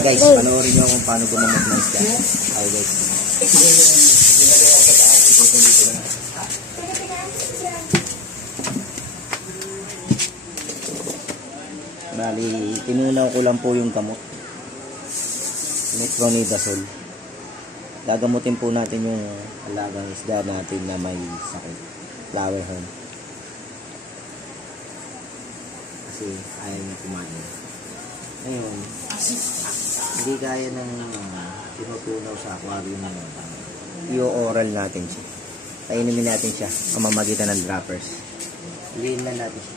guys, panoorin nyo kung paano gumamot ng isda. Okay guys. Bali, tinunaw ko lang po yung gamot. Metronidazole. Gagamutin po natin yung alagang isda natin na may sakit. Flower horn. Kasi ayaw niya kumain. Ngayon, hindi kaya ng tinutunaw sa aquarium na i-oral natin siya. Kainimin natin siya pamamagitan ng droppers. Iliin lang natin siya.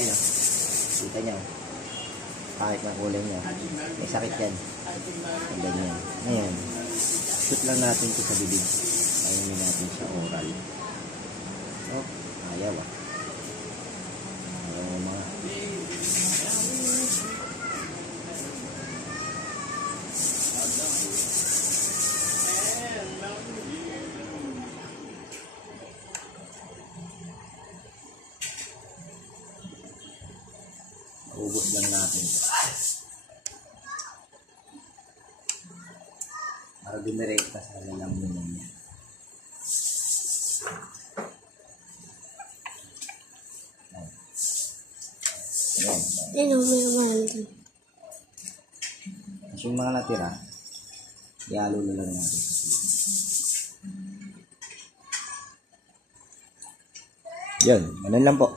Ayun o. Kita niya o. Kahit na kulay niya. May sakit yan. Ganyan. Ngayon. Shoot lang natin ito sa bibig. Kainimin natin siya oral. Oh, ayaw ah. Ayaw mga. Ubos lang natin. Para dumirekta sa lalamunan niya. Ano may mahal din. Kasi yung mga natira, ihalo na lang natin. Yan, ganun lang po.